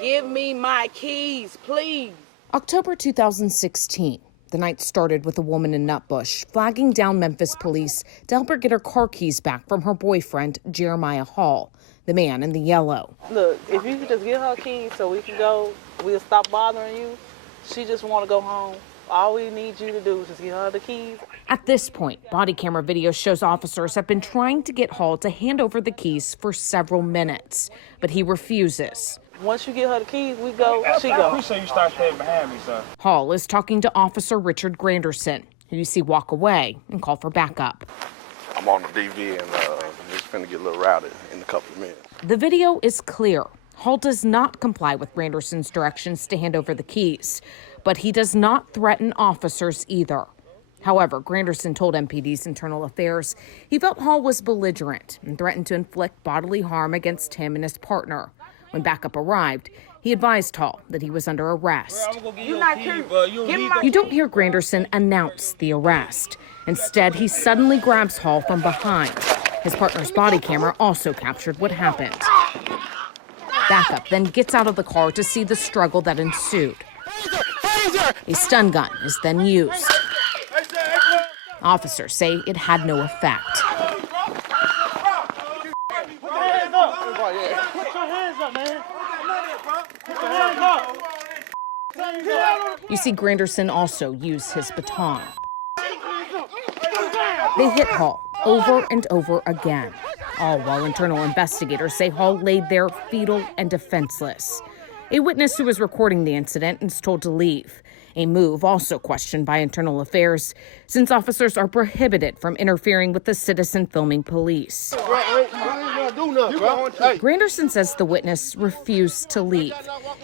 Give me my keys, please. October 2016. The night started with a woman in Nutbush flagging down Memphis police to help her get her car keys back from her boyfriend, Jeremiah Hall, the man in the yellow. Look, if you could just get her keys so we can go, we'll stop bothering you. She just want to go home. All we need you to do is just get her the keys. At this point, body camera video shows officers have been trying to get Hall to hand over the keys for several minutes, but he refuses. Once you get her the keys, we go, she go. I appreciate you start staying behind me, sir. Hall is talking to Officer Richard Granderson, who you see walk away and call for backup. I'm on the DV and it's going to get a little rowdy in a couple of minutes. The video is clear. Hall does not comply with Granderson's directions to hand over the keys, but he does not threaten officers either. However, Granderson told MPD's Internal Affairs he felt Hall was belligerent and threatened to inflict bodily harm against him and his partner. When backup arrived, he advised Hall that he was under arrest. You don't hear Granderson announce the arrest. Instead, he suddenly grabs Hall from behind. His partner's body camera also captured what happened. Backup then gets out of the car to see the struggle that ensued. A stun gun is then used. Officers say it had no effect. You see Granderson also use his baton. They hit Hall over and over again, all while internal investigators say Hall laid there fetal and defenseless. A witness who was recording the incident is told to leave, a move also questioned by Internal Affairs, since officers are prohibited from interfering with the citizen filming police. Granderson says the witness refused to leave.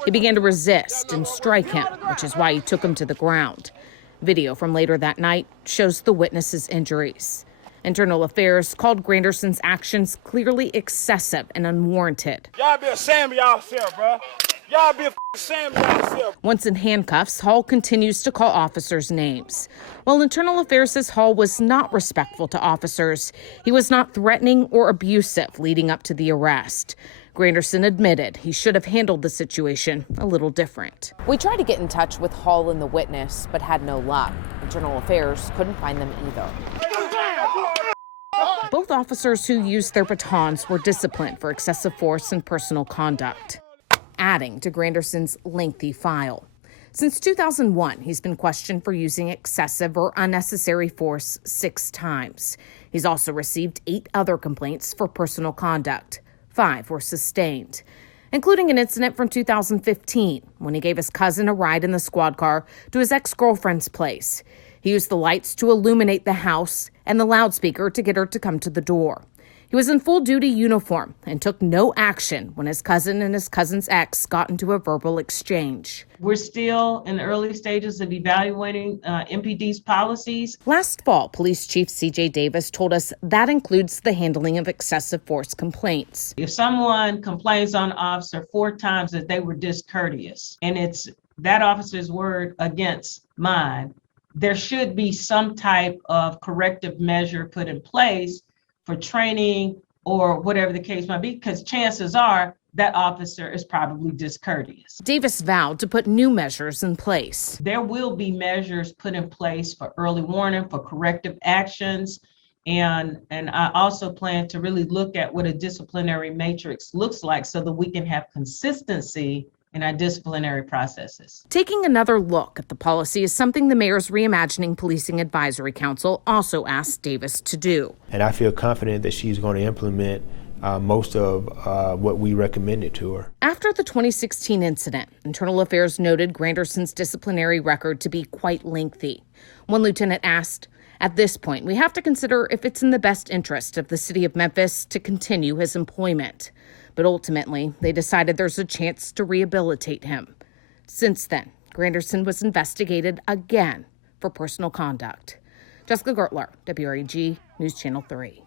He began to resist and strike him, which is why he took him to the ground. Video from later that night shows the witness's injuries. Internal Affairs called Granderson's actions clearly excessive and unwarranted. Y'all be ashamed of yourself, bro. Y'all be ashamed of yourself. Once in handcuffs, Hall continues to call officers names. While Internal Affairs says Hall was not respectful to officers, he was not threatening or abusive leading up to the arrest. Granderson admitted he should have handled the situation a little different. We tried to get in touch with Hall and the witness, but had no luck. Internal Affairs couldn't find them either. Both officers who used their batons were disciplined for excessive force and personal conduct, adding to Granderson's lengthy file. Since 2001, he's been questioned for using excessive or unnecessary force 6 times. He's also received 8 other complaints for personal conduct. 5 were sustained, including an incident from 2015 when he gave his cousin a ride in the squad car to his ex-girlfriend's place. He used the lights to illuminate the house and the loudspeaker to get her to come to the door. He was in full-duty uniform and took no action when his cousin and his cousin's ex got into a verbal exchange. We're still in the early stages of evaluating MPD's policies. Last fall, Police Chief C.J. Davis told us that includes the handling of excessive force complaints. If someone complains on an officer 4 times that they were discourteous, and it's that officer's word against mine, there should be some type of corrective measure put in place for training or whatever the case might be, because chances are that officer is probably discourteous. Davis vowed to put new measures in place. There will be measures put in place for early warning, for corrective actions, and I also plan to really look at what a disciplinary matrix looks like so that we can have consistency in our disciplinary processes. Taking another look at the policy is something the Mayor's Reimagining Policing Advisory Council also asked Davis to do. And I feel confident that she's going to implement most of what we recommended to her. After the 2016 incident, Internal Affairs noted Granderson's disciplinary record to be quite lengthy. One lieutenant asked, "At this point, we have to consider if it's in the best interest of the city of Memphis to continue his employment." But ultimately, they decided there's a chance to rehabilitate him. Since then, Granderson was investigated again for personal conduct. Jessica Gertler, WREG News Channel 3.